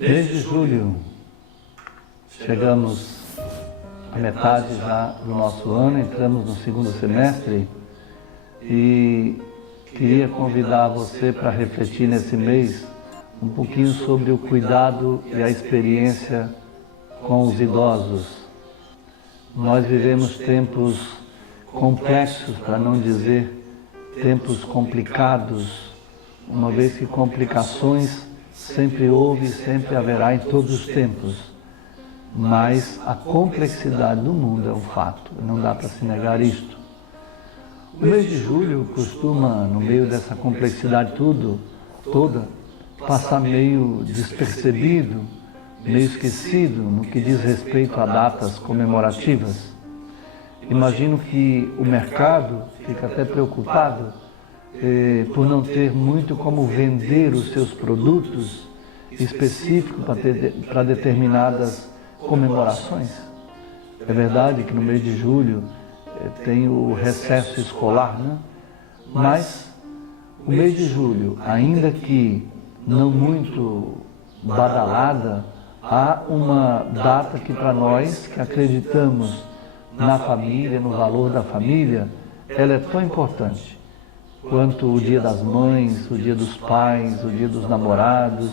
Mês de julho, chegamos à metade já do nosso ano, entramos no segundo semestre e queria convidar você para refletir nesse mês um pouquinho sobre o cuidado e a experiência com os idosos. Nós vivemos tempos complexos, para não dizer tempos complicados, uma vez que complicações sempre houve e sempre haverá em todos os tempos. Mas a complexidade do mundo é um fato, não dá para se negar isto. O mês de julho costuma, no meio dessa complexidade toda, passar meio despercebido, meio esquecido no que diz respeito a datas comemorativas. Imagino que o mercado fica até preocupado por não ter muito como vender os seus produtos específicos para determinadas comemorações. É verdade que no mês de julho tem o recesso escolar, né? Mas o mês de julho, ainda que não muito badalada, há uma data que para nós que acreditamos na família, no valor da família, ela é tão importante quanto o dia das mães, o dia dos pais, o dia dos namorados,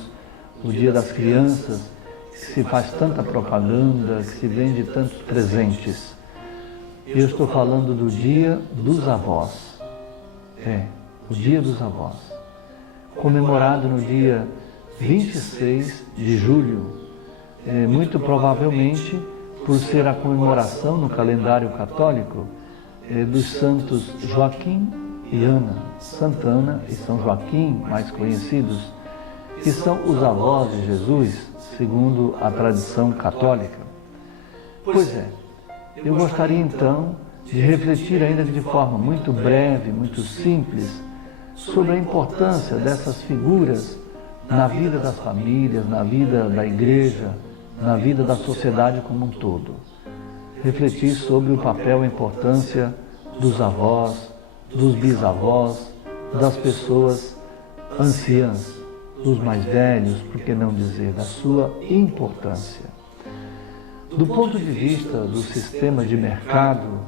o dia das crianças, que se faz tanta propaganda, que se vende tantos presentes. Eu estou falando do dia dos avós. O dia dos avós. Comemorado no dia 26 de julho, muito provavelmente por ser a comemoração no calendário católico dos santos Joaquim e Ana, Santa Ana e São Joaquim, mais conhecidos, que são os avós de Jesus, segundo a tradição católica. Pois é, eu gostaria então de refletir ainda de forma muito breve, muito simples, sobre a importância dessas figuras na vida das famílias, na vida da igreja, na vida da sociedade como um todo. Refletir sobre o papel e a importância dos avós, dos bisavós, das pessoas anciãs, dos mais velhos, por que não dizer, da sua importância. Do ponto de vista do sistema de mercado,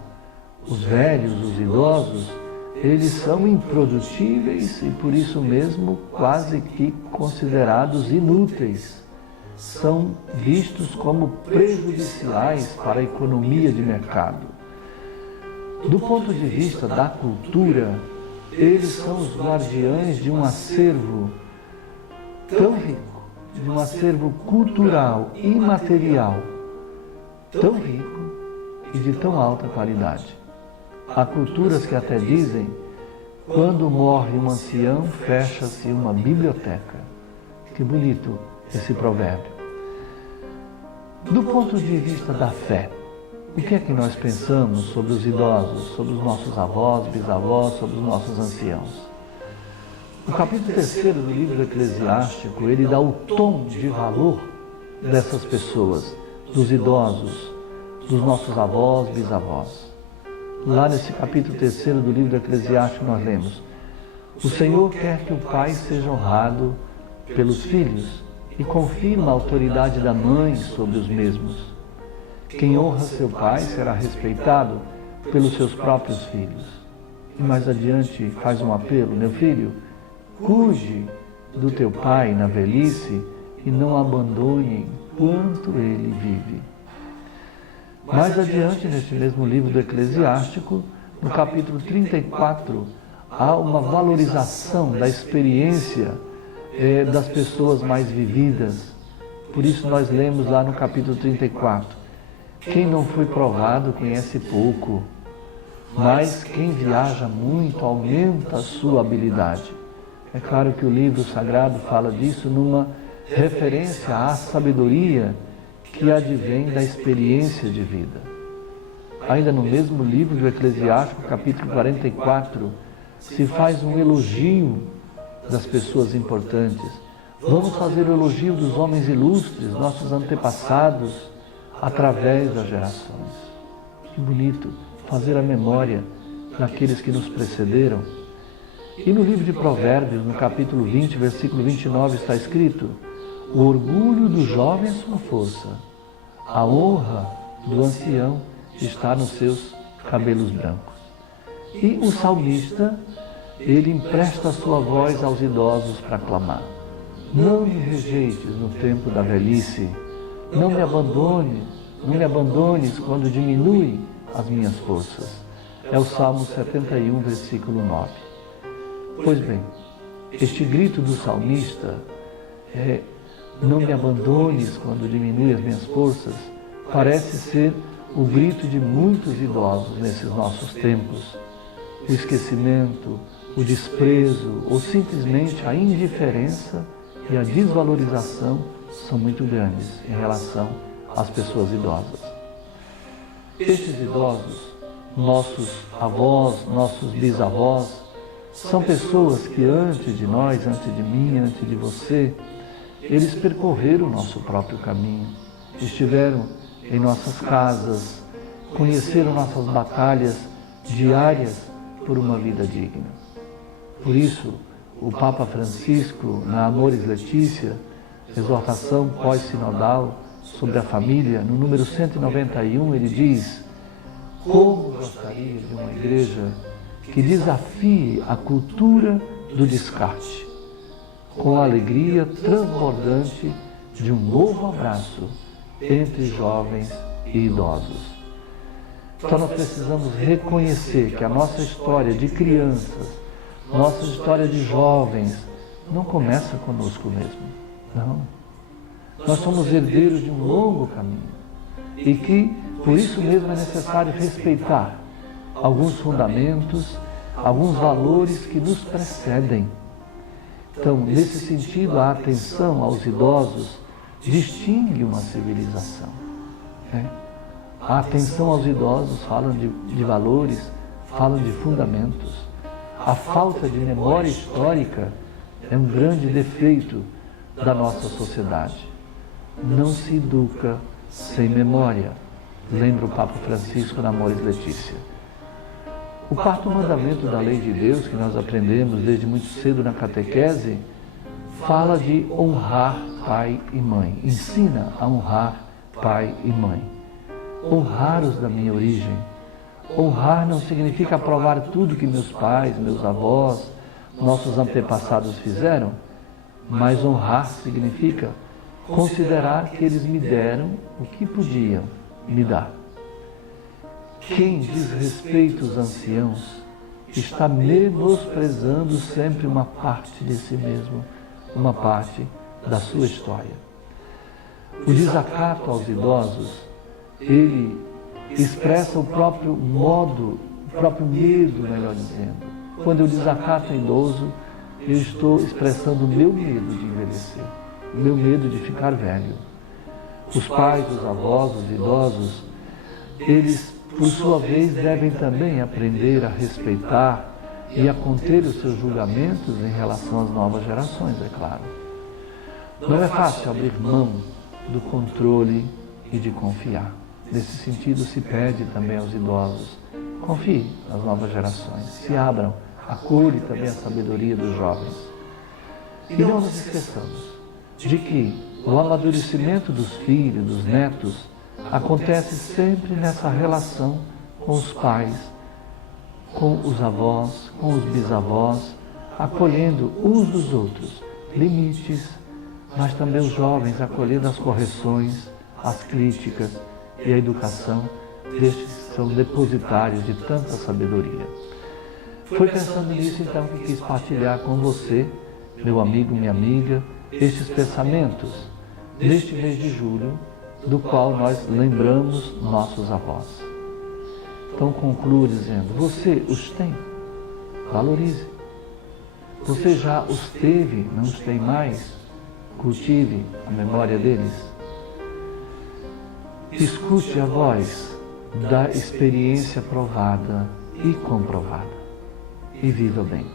os velhos, os idosos, eles são improdutíveis e por isso mesmo quase que considerados inúteis. São vistos como prejudiciais para a economia de mercado. Do ponto de vista da cultura, eles são os guardiães de um acervo tão rico, de um acervo cultural, imaterial, tão rico e de tão alta qualidade. Há culturas que até dizem, quando morre um ancião, fecha-se uma biblioteca. Que bonito esse provérbio. Do ponto de vista da fé, o que é que nós pensamos sobre os idosos, sobre os nossos avós, bisavós, sobre os nossos anciãos? O capítulo 3º do livro Eclesiástico, ele dá o tom de valor dessas pessoas, dos idosos, dos nossos avós, bisavós. Lá nesse capítulo 3º do livro Eclesiástico nós lemos: o Senhor quer que o pai seja honrado pelos filhos e confirma a autoridade da mãe sobre os mesmos. Quem honra seu pai será respeitado pelos seus próprios filhos. E mais adiante faz um apelo: meu filho, cuide do teu pai na velhice e não abandone enquanto ele vive. Mais adiante, neste mesmo livro do Eclesiástico, no capítulo 34, há uma valorização da experiência das pessoas mais vividas. Por isso nós lemos lá no capítulo 34, quem não foi provado conhece pouco, mas quem viaja muito aumenta a sua habilidade. É claro que o livro sagrado fala disso numa referência à sabedoria que advém da experiência de vida. Ainda no mesmo livro do Eclesiástico, capítulo 44, se faz um elogio das pessoas importantes. Vamos fazer o elogio dos homens ilustres, nossos antepassados, através das gerações. Que bonito fazer a memória daqueles que nos precederam. E no livro de Provérbios, no capítulo 20, versículo 29, está escrito: O orgulho do jovem é sua força. A honra do ancião está nos seus cabelos brancos. E o salmista, ele empresta a sua voz aos idosos para clamar. Não me rejeites no tempo da velhice, não me abandones quando diminui as minhas forças. É o Salmo 71, versículo 9. Pois bem, este grito do salmista é: não me abandones quando diminui as minhas forças, parece ser o grito de muitos idosos nesses nossos tempos. O esquecimento, o desprezo ou simplesmente a indiferença e a desvalorização são muito grandes em relação às pessoas idosas. Estes idosos, nossos avós, nossos bisavós, são pessoas que antes de nós, antes de mim, antes de você, eles percorreram o nosso próprio caminho, estiveram em nossas casas, conheceram nossas batalhas diárias por uma vida digna. Por isso, o Papa Francisco, na Amoris Laetitia, exortação pós-sinodal sobre a família, no número 191, ele diz: como gostaria de uma igreja que desafie a cultura do descarte, com a alegria transbordante de um novo abraço entre jovens e idosos. Então nós precisamos reconhecer que a nossa história de crianças, nossa história de jovens, não começa conosco mesmo, não. Nós somos herdeiros de um longo caminho e que, por isso mesmo, é necessário respeitar alguns fundamentos, alguns valores que nos precedem. Então, nesse sentido, a atenção aos idosos distingue uma civilização. A atenção aos idosos fala de valores, fala de fundamentos. A falta de memória histórica é um grande defeito da nossa sociedade. Não se educa sem memória, lembra o Papa Francisco na Amoris Laetitia. O quarto mandamento da lei de Deus, que nós aprendemos desde muito cedo na catequese, fala de honrar pai e mãe. Ensina a honrar pai e mãe. Honrar-os da minha origem. Honrar não significa aprovar tudo que meus pais, meus avós, nossos antepassados fizeram, mas honrar significa considerar que eles me deram o que podiam me dar. Quem desrespeita os anciãos está menosprezando sempre uma parte de si mesmo, uma parte da sua história. O desacato aos idosos, ele expressa o próprio modo, o próprio medo, melhor dizendo. Quando eu desacato um idoso, eu estou expressando o meu medo de envelhecer, o meu medo de ficar velho. Os pais, os avós, os idosos, eles, por sua vez, devem também aprender a respeitar e a conter os seus julgamentos em relação às novas gerações, é claro. Não é fácil abrir mão do controle e de confiar. Nesse sentido, se pede também aos idosos: confie nas novas gerações, se abram, acolhe também a sabedoria dos jovens. E não nos esqueçamos de que o amadurecimento dos filhos, dos netos, acontece sempre nessa relação com os pais, com os avós, com os bisavós, acolhendo uns dos outros limites, mas também os jovens acolhendo as correções, as críticas e a educação destes que são depositários de tanta sabedoria. Foi pensando nisso então que quis partilhar com você, meu amigo, minha amiga, estes pensamentos neste mês de julho, do qual nós lembramos nossos avós. Então concluo dizendo: você os tem? Valorize. Você já os teve, não os tem mais? Cultive a memória deles. Escute a voz da experiência provada e comprovada. E viva bem.